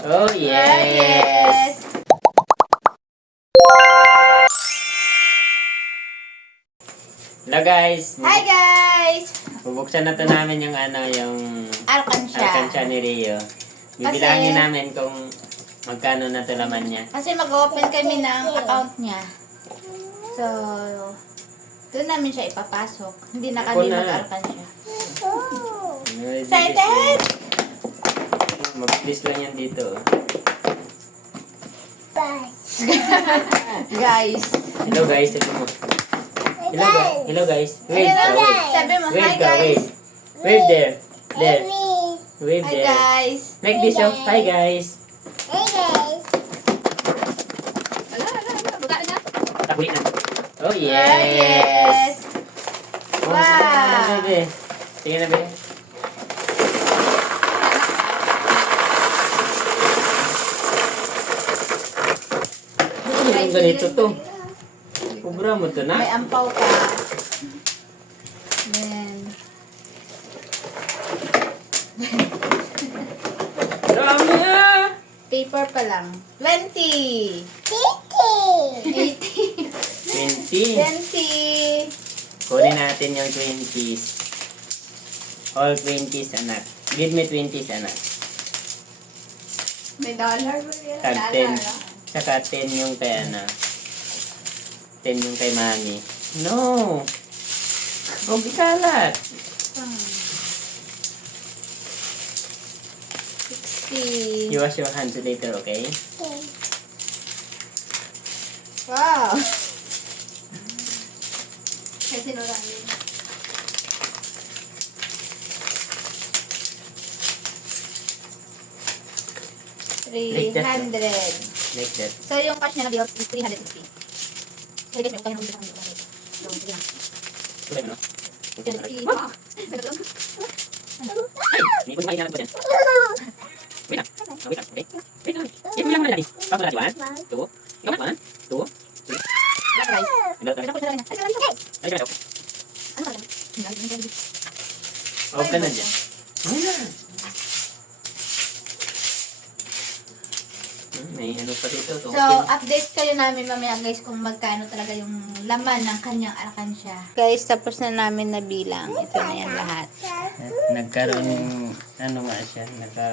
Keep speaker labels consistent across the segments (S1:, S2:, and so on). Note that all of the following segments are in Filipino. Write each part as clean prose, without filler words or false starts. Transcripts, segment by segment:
S1: Oh, yes! Hello guys!
S2: Hi guys!
S1: Bubuksan na to namin yung yung
S2: Alkansya.
S1: alkansya ni Rio. Bibilangin namin kung magkano na to laman niya.
S2: Kasi mag-open kami ng account niya. So, doon namin siya ipapasok. Hindi na kami
S1: Ako na.
S2: mag-alkansya.
S1: Excited!
S2: Excited?
S1: Mag-please lang yan dito.
S2: Guys.
S1: Hello guys, sabi mo. Hello guys. Hello guys. Wave
S2: Hello
S1: ka, wave.
S2: guys. Sabi mo, hi
S1: Wave ka,
S2: guys.
S1: wave. Wave there. There. Wave
S2: Hi
S1: there.
S2: guys.
S1: Make this show. Hi guys. Takuli na. Oh yes.
S2: Yes.
S1: Oh,
S2: Wow.
S1: bebe. Sige na bebe. Ang ganito to. Kubra mo to
S2: May
S1: na.
S2: ampaw pa. Then,
S1: Dami ah.
S2: paper pa lang. 20. 80.
S1: 20.
S2: 20.
S1: Kunin natin yung 20s. All 20s, anak. Give me 20s, anak.
S2: May dollar ba yan?
S1: Tag 10. Saka 10 yung kay 10 yung kay mami. No! Huwag ikalat.
S2: 60.
S1: You wash your hands later, okay?
S2: Wow. Kasi nurangin.
S1: Like that.
S2: 300.
S1: Like that.
S2: So, yung cash niya na bill is 360. So, guys, may utang na ulit ako. So, sige na.
S1: Kulay mo, no?
S2: 350.
S1: May kung mainanap ko dyan. Wait lang. Wait lang, okay? Wait lang. Yan mo lang muna natin. Pag mo natin. 1, 2. Ikaw na, 1, 2.
S2: Black rice.
S1: Ano
S2: Ay, tapos na lang na. Ay, sige na.
S1: Ay, okay.
S2: Ano ka lang?
S1: Off ka na dyan. Ano na? May ano pa dito.
S2: So, update kayo namin mamaya guys kung magkano talaga yung laman ng kanyang alkansya. Guys, tapos na namin nabilang. Ito na yan lahat.
S1: Nagkaroon yung ano nga siya.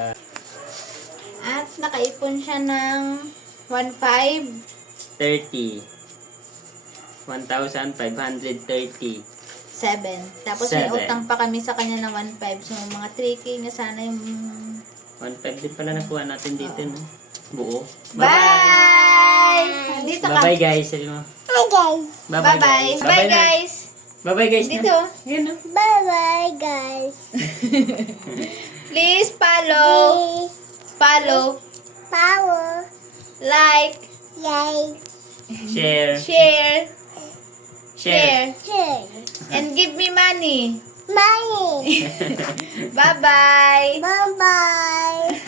S2: At nakaipon siya ng 1,500.
S1: 30. 1,530.
S2: 7. Tapos may
S1: 7.
S2: utang pa kami sa kanya ng 1,500. So, mga 3K na sana yung...
S1: 1,500 din pala nakuha natin dito, no? Buo.
S2: Bye! Dito ka.
S1: Bye-bye, guys. Sabi mo.
S2: Bye-bye.
S1: guys.
S2: Bye,
S1: na.
S2: guys.
S1: Bye-bye, guys.
S2: Dito.
S1: Yan, no?
S3: Bye-bye, guys.
S2: Please follow. Follow.
S3: Power.
S2: Like.
S3: Yay.
S1: Share.
S2: Share.
S1: Share.
S3: Share.
S2: And give me money.
S3: Money.
S2: Bye-bye.
S3: Bye-bye.